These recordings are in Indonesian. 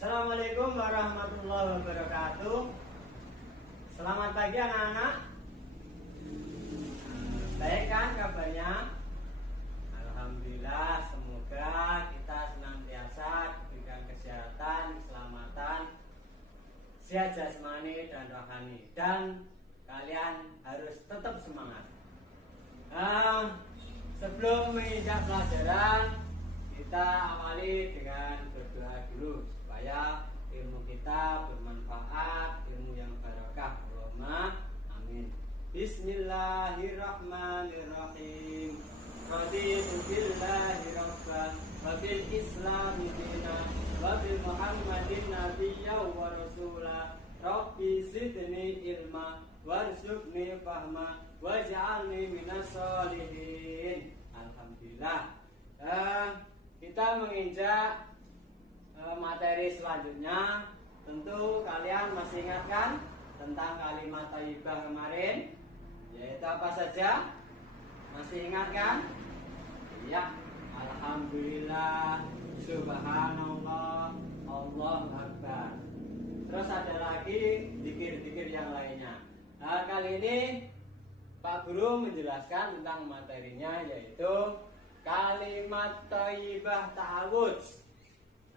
Assalamualaikum warahmatullahi wabarakatuh. Selamat pagi anak-anak. Baik kan kabarnya? Alhamdulillah, semoga kita senantiasa diberikan kesehatan, keselamatan, sehat jasmani dan rohani, dan kalian harus tetap semangat. Sebelum menginjak pelajaran, kita awali dengan berdoa dulu supaya ilmu kita bermanfaat, ilmu yang barokah. Allahumma amin. Bismillahirrahmanirrahim. Raditu billahi rabban wa bil islami dinan wa bil muhammadin nabiyya wa rasula. Rabbi zidni ilma warzuqni fahma waj'alni minas sholihin. Alhamdulillah. Kita menginjak materi selanjutnya. Tentu kalian masih ingat kan tentang kalimat thayyibah kemarin, yaitu apa saja? Masih ingat kan? Ya. Alhamdulillah, subhanallah, Allahu akbar. Terus ada lagi zikir-zikir yang lainnya. Nah, kali ini Pak Guru menjelaskan tentang materinya, yaitu kalimat thayyibah ta'awudz.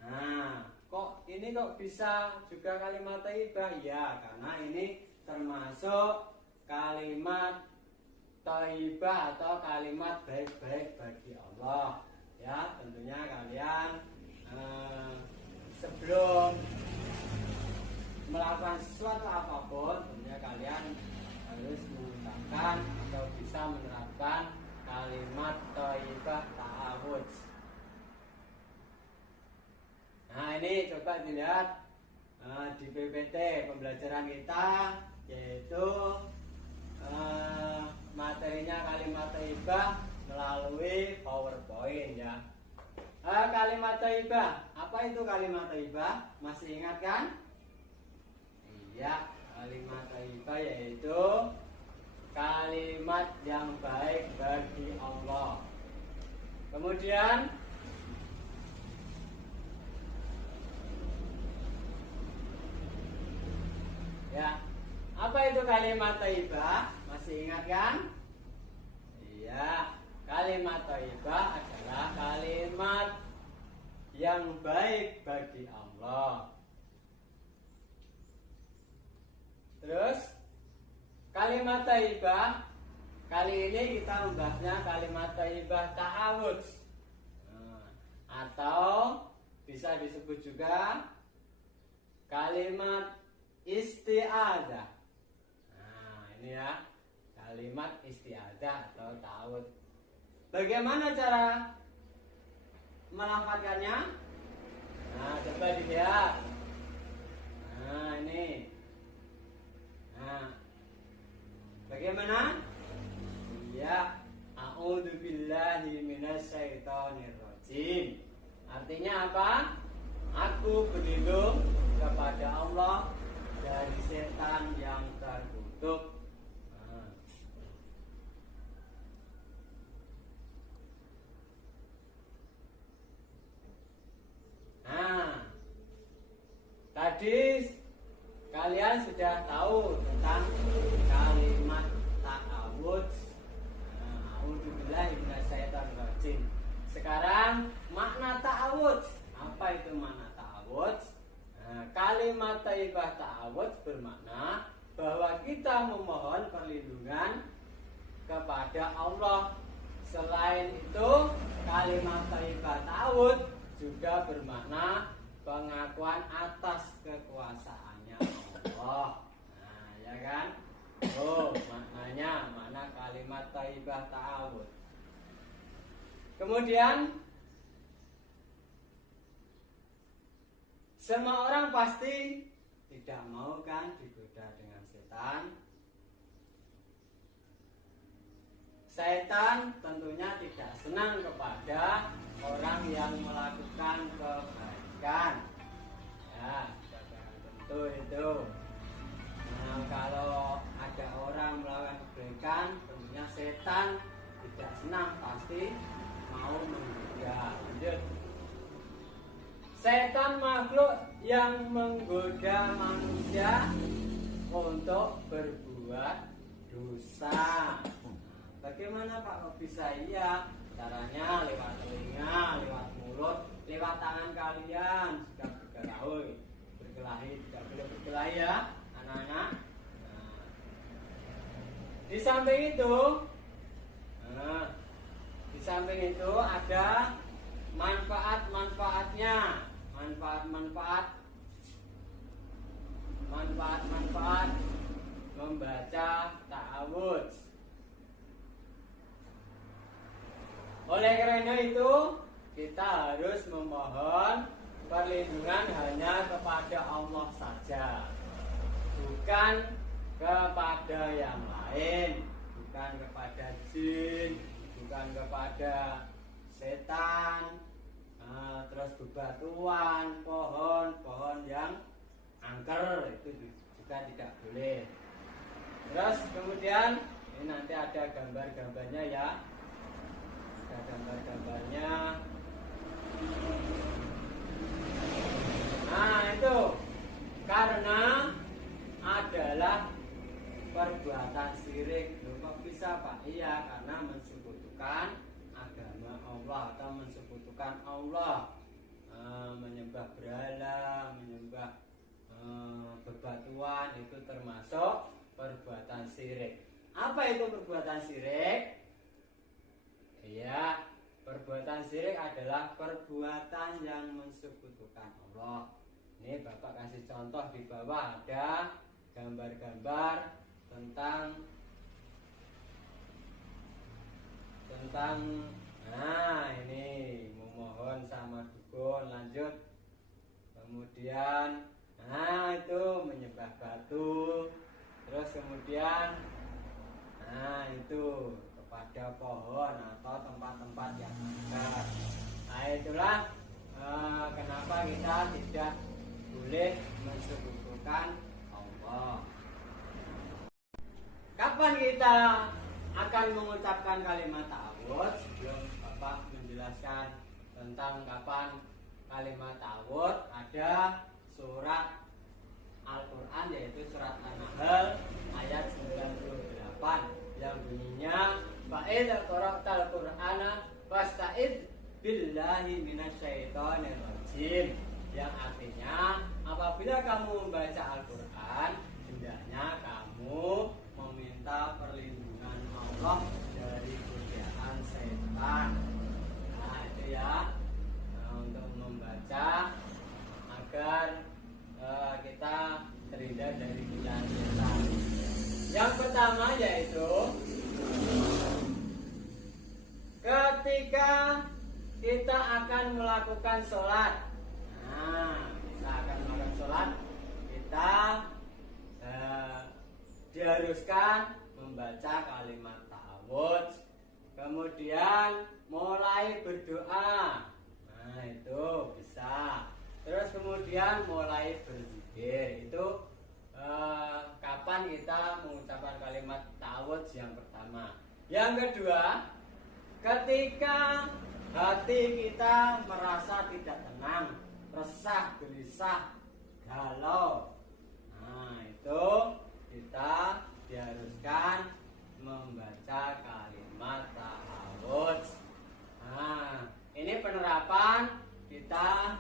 Nah, kok bisa juga kalimat thayyibah? Ya, karena ini termasuk kalimat thayyibah atau kalimat baik-baik bagi Allah. Ya, tentunya kalian sebelum melakukan sesuatu apapun, tentunya kalian harus mengucapkan atau bisa menerapkan kalimat thayyibah ta'awudz. Nah, ini coba dilihat di PPT pembelajaran kita, yaitu materinya kalimat thayyibah melalui PowerPoint ya. Kalimat thayyibah, apa itu kalimat thayyibah? Masih ingat kan? Iya, kalimat thayyibah yaitu kalimat yang baik bagi Allah. Kemudian ya, apa itu kalimat thayyibah? Masih ingat kan? Iya, kalimat thayyibah adalah kalimat yang baik bagi Allah. Terus kalimat thayyibah, kali ini kita membahasnya kalimat thayyibah ta'awudz, atau bisa disebut juga kalimat isti'adzah. Nah, ini ya, kalimat isti'adzah atau ta'awudz. Bagaimana cara melafadzkannya? Nah, coba dilihat. Nah, ini. Nah, bagaimana? Ya, a'udzubillahi minasyaitonirrajim. Artinya apa? Aku berlindung kepada Allah dari setan yang terkutuk. Nah, tadi kalian sudah tahu tentang kalimat ta'awudz. A'udzubillahi minasyaitonirrajim. Sekarang makna ta'awudz. Apa itu makna ta'awudz? Kalimat thayyibah ta'awudz bermakna bahwa kita memohon perlindungan kepada Allah. Selain itu, kalimat thayyibah ta'awudz juga bermakna pengakuan atas kekuasaannya Allah. Nah, ya kan? Makna kalimat thayyibah ta'awudz. Kemudian semua orang pasti tidak mau kan digoda dengan setan. Setan tentunya tidak senang kepada orang yang melakukan kebaikan. Ya, tentu itu. Nah, kalau ada orang melakukan kebaikan, tentunya setan tidak senang, pasti mau menggoda. Lanjut. Setan makhluk yang menggoda manusia untuk berbuat dosa. Bagaimana Pak kok bisa? Iya, caranya lewat telinga, lewat mulut, lewat tangan kalian. Jika berkelahi tidak boleh berkelahi ya anak-anak. Di samping itu ada manfaat-manfaat membaca ta'awudz. Oleh karena itu kita harus memohon perlindungan hanya kepada Allah saja, bukan kepada yang lain, bukan kepada jin, bukan kepada setan, terus bebatuan, pohon yang angker, itu juga tidak boleh. Terus kemudian ini nanti ada gambar-gambarnya ya, ada gambar-gambarnya. Nah itu karena adalah perbuatan syirik. Loh, kok bisa Pak? Iya, karena mensekutukan agama Allah atau mensekutukan Allah, menyembah berhala, menyembah bebatuan, itu termasuk perbuatan syirik. Apa itu perbuatan syirik? Iya, perbuatan syirik adalah perbuatan yang mensekutukan Allah. Ini Bapak kasih contoh, di bawah ada gambar-gambar tentang ini memohon sama dukun, lanjut. Kemudian itu menyembah batu. Terus kemudian itu kepada pohon atau tempat-tempat yang angker. Nah itulah kenapa kita tidak boleh mensekutukan Allah. Kapan kita akan mengucapkan kalimat ta'awudz? Sebelum Bapak menjelaskan tentang kapan kalimat ta'awudz, ada surat Al-Quran, yaitu surat An-Nahl ayat 98 yang bunyinya fa'idza qara'tal Qur'ana fasta'idz billahi minasyaitonir rajim, yang artinya apabila kamu membaca Al-Quran hendaknya kamu meminta perlindungan Allah dari godaan setan. Nah itu ya, untuk membaca agar kita terhindar dari godaan setan. Yang pertama yaitu ketika kita akan melakukan sholat. Kita akan melakukan sholat, kita diharuskan membaca kalimat ta'awudz, kemudian mulai berdoa. Nah itu bisa. Terus kemudian mulai berzikir. Itu kapan kita mengucapkan kalimat ta'awudz yang pertama. Yang kedua, ketika hati kita merasa tidak tenang, resah, gelisah, galau, nah itu kita diharuskan membaca kalimat ta'awudz. Nah ini penerapan kita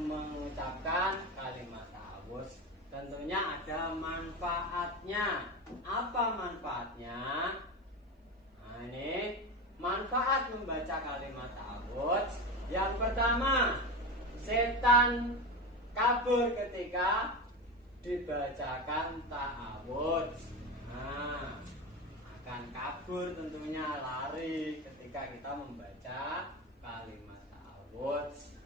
mengucapkan kalimat ta'awudz. Tentunya ada manfaatnya. Apa manfaatnya? Nah ini manfaat membaca kalimat ta'awudz. Yang pertama, setan kabur ketika dibacakan ta'awudz. Nah, akan kabur tentunya, lari ketika kita membaca kalimat ta'awudz.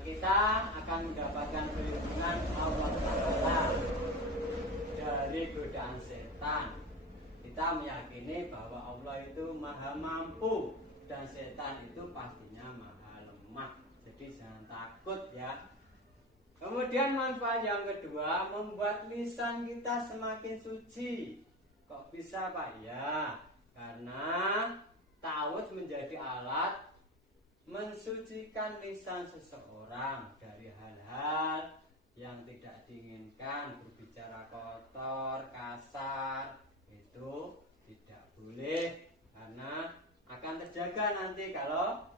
Kita akan mendapatkan perlindungan Allah Ta'ala dari godaan setan. Kita meyakini bahwa Allah itu maha mampu dan setan itu pastinya maha lemah. Jadi jangan takut ya. Kemudian manfaat yang kedua, membuat lisan kita semakin suci. Kok bisa Pak? Ya, karena ta'awudz menjadi alat mensucikan lisan seseorang dari hal-hal yang tidak diinginkan, berbicara kotor, kasar, itu tidak boleh karena akan terjaga nanti kalau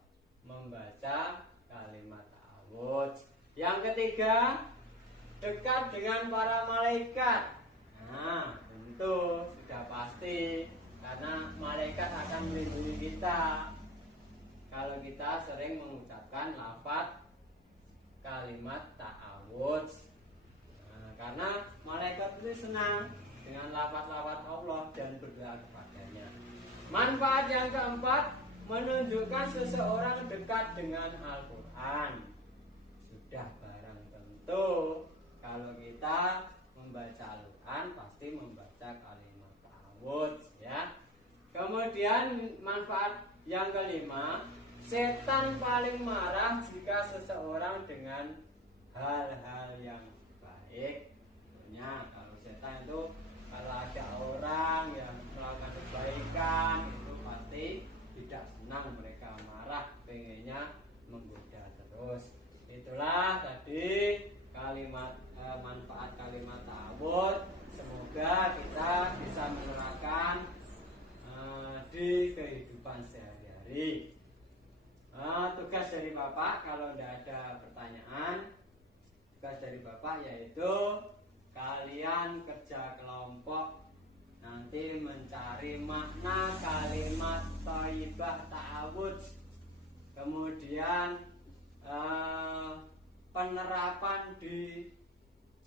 membaca kalimat ta'awudz. Yang ketiga, dekat dengan para malaikat. Nah, tentu sudah pasti karena malaikat akan melindungi kita kalau kita sering mengucapkan lafaz kalimat ta'awudz. Nah, karena malaikat itu senang dengan lafaz-lafaz Allah dan berdoa kepadanya. Manfaat yang keempat, menunjukkan seseorang dekat dengan Al-Quran. Sudah barang tentu kalau kita membaca Al-Quran pasti membaca kalimat ta'awudz, ya. Kemudian manfaat yang kelima, setan paling marah jika seseorang dengan hal-hal yang baik. Tentunya kalau setan itu kalau ada orang yang melakukan kebaikan itu pasti tidak senang, mereka marah, pengennya menggoda terus. Itulah tadi kalimat manfaat kalimat ta'awudz. Semoga kita bisa menerapkan di kehidupan sehari-hari. Tugas dari Bapak kalau tidak ada pertanyaan, tugas dari Bapak yaitu kalian kerja kelompok nanti mencari makna kalimat thayyibah ta'awudz, kemudian penerapan di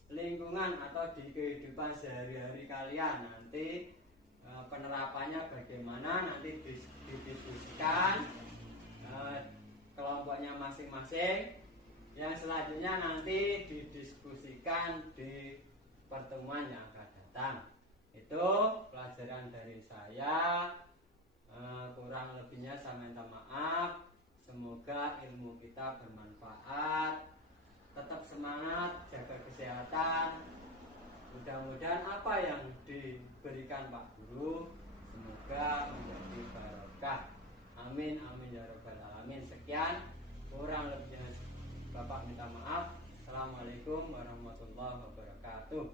lingkungan atau di kehidupan sehari-hari kalian. Nanti penerapannya bagaimana nanti didiskusikan kelompoknya masing-masing. Yang selanjutnya nanti didiskusikan di pertemuan yang akan datang. Itu pelajaran dari saya. Kurang lebihnya saya minta maaf. Semoga ilmu kita bermanfaat. Tetap semangat, jaga kesehatan. Mudah-mudahan apa yang diberikan Pak Guru semoga menjadi barokah. Amin amin ya rabbal alamin. Sekian, kurang lebihnya Bapak minta maaf. Assalamualaikum warahmatullahi wabarakatuh.